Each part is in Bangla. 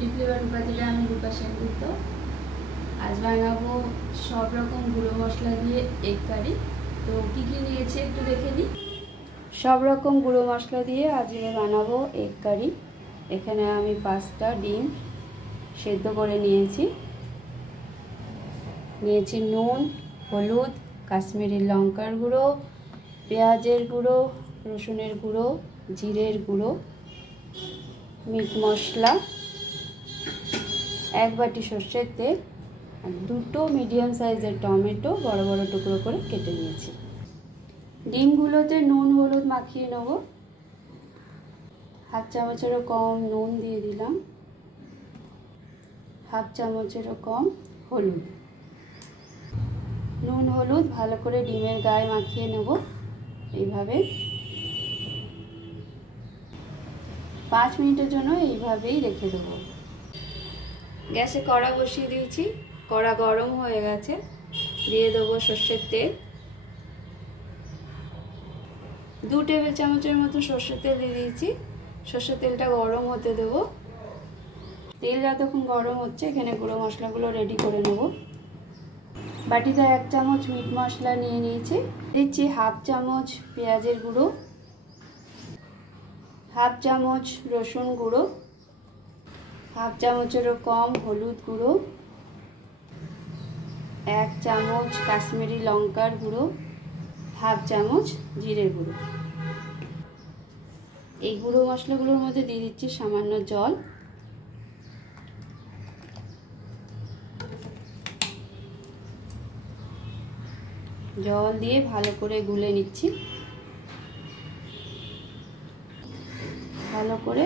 ফুডি ফ্লেভার রূপা থেকে আমি রূপা সেনগুপ্ত। আজ বানাবো সব রকম গুঁড়ো মশলা দিয়ে এগ কারি। তো কী কী নিয়েছি একটু দেখে নিই। সব রকম গুঁড়ো মশলা দিয়ে আজকে বানাবো এগ কারি। এখানে আমি 5টা ডিম সেদ্ধ করে নিয়েছি। নুন, হলুদ, কাশ্মীরি লঙ্কার গুঁড়ো, পেঁয়াজের গুঁড়ো, রসুনের গুঁড়ো, জিরের গুঁড়ো, মিট মশলা, 1 বাটি সর্ষের তেল আর 2টো মিডিয়াম সাইজের টমেটো বড় বড় টুকরো করে কেটে নিয়েছি। ডিমগুলোতে নুন হলুদ মাখিয়ে নেব। 1/2 চামচেরও কম নুন দিয়ে দিলাম, 1/2 চামচেরও কম হলুদ। নুন হলুদ ভালো করে ডিমের গায়ে মাখিয়ে নেব। এইভাবে 5 মিনিটের জন্য এইভাবেই রেখে দেবো। গ্যাসে কড়া বসিয়ে দিয়েছি, কড়া গরম হয়ে গেছে। দিয়ে দেবো সর্ষের তেল, 2 টেবিল চামচের মতো সর্ষের তেল দিয়ে দিয়েছি। সর্ষের তেলটা গরম হতে দেবো। তেল যতক্ষণ গরম হচ্ছে এখানে গুঁড়ো মশলাগুলো রেডি করে নেব। বাটিতে 1 চামচ মিট মশলা নিয়ে নিয়েছি। দিচ্ছি 1/2 চামচ পেঁয়াজের গুঁড়ো, 1/2 চামচ রসুন গুঁড়ো, 1/2 চামচেরও কম হলুদ গুঁড়ো, 1 চামচ কাশ্মীরি লঙ্কার গুঁড়ো, 1/2 চামচ জিরে গুঁড়ো। এই গুঁড়ো মশলাগুলোর মধ্যে দিয়ে দিচ্ছি সামান্য জল। জল দিয়ে ভালো করে গুলে নিচ্ছি। ভালো করে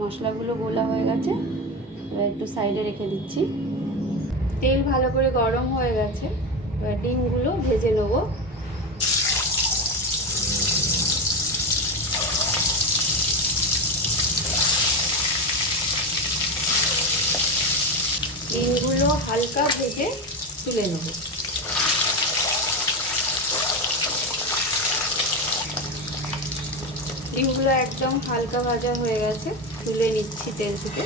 মশলাগুলো গোলা হয়ে গেছে, এবার একটু সাইডে রেখে দিচ্ছি। তেল ভালো করে গরম হয়ে গেছে, এবার ডিমগুলো ভেজে নেব। ডিমগুলো হালকা ভেজে তুলে নেব। ডিমগুলো একদম হালকা ভাজা হয়ে গেছে, তুলে নিচ্ছি তেল থেকে।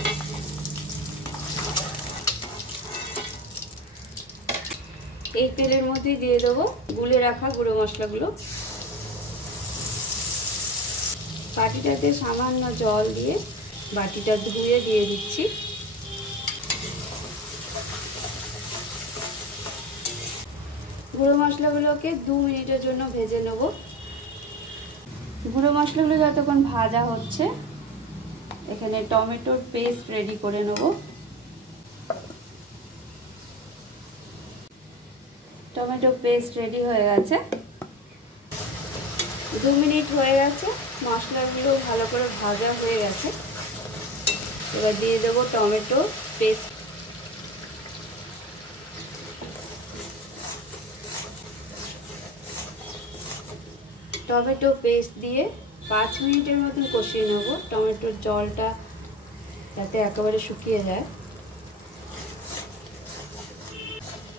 এই তেলের মধ্যে দিয়ে দেবো গুলে রাখা গুঁড়ো মশলাগুলো। বাটিটাতে সামান্য জল দিয়ে বাটিটা ধুয়ে দিয়ে দিচ্ছি। গুঁড়ো মশলাগুলোকে 2 মিনিটের জন্য ভেজে নেব। গুঁড়ো মশলাগুলো যতক্ষণ ভাজা হচ্ছে এখানে টমেটোর পেস্ট রেডি করে নেব। টমেটো পেস্ট রেডি হয়ে গেছে। 2 মিনিট হয়ে গেছে, মশলাগুলো ভালো করে ভাজা হয়ে গেছে। এবার দিয়ে দেবো টমেটো পেস্ট। টমেটো পেস্ট দিয়ে 5 মিনিটের মতন কষিয়ে নেব, টমেটোর জলটা যাতে একেবারে শুকিয়ে যায়।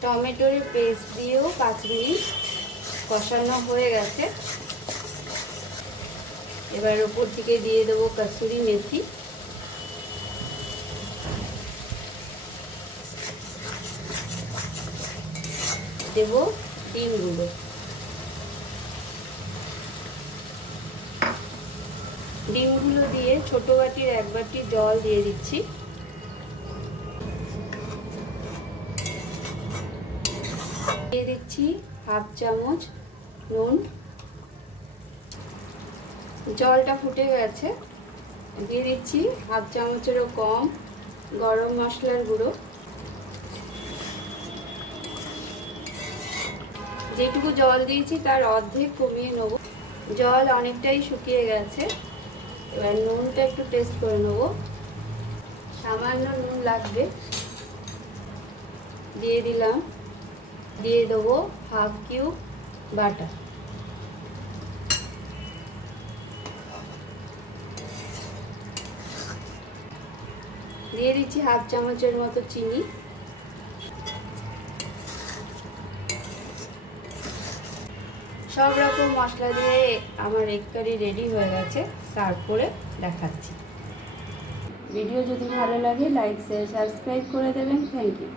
টমেটোর পেস্ট দিয়েও 5 মিনিট কষানো হয়ে গেছে। এবার উপর থেকে দিয়ে দেবো কসুরি মেথি। দেবো ডিমগুলো। ডিমগুলো দিয়ে ছোট বাটির 1 বাটি জল দিয়ে দিচ্ছি। দিয়ে দিচ্ছি 1/2 চামচ নুন। জলটা ফুটে গেছে, দিয়ে দিচ্ছি 1/2 চামচেরও কম গরম মশলার গুঁড়ো। যেটুকু জল দিয়েছি তার অর্ধেক কমিয়ে নেব। জল অনেকটাই শুকিয়ে গেছে। এবার নুনটা একটু টেস্ট করে নেব, সামান্য নুন লাগবে। দিয়ে দিলাম, দিয়ে দেবো 1/2 কিউব বাটার। দিয়ে দিচ্ছি 1/2 চামচের মতো চিনি। সব রকম মশলা দিয়ে আমার এগ কারি রেডি হয়ে গেছে। সার্ভ করে দেখাচ্ছি। ভিডিও যদি ভালো লাগে লাইক শেয়ার সাবস্ক্রাইব করে দেবেন। Thank you.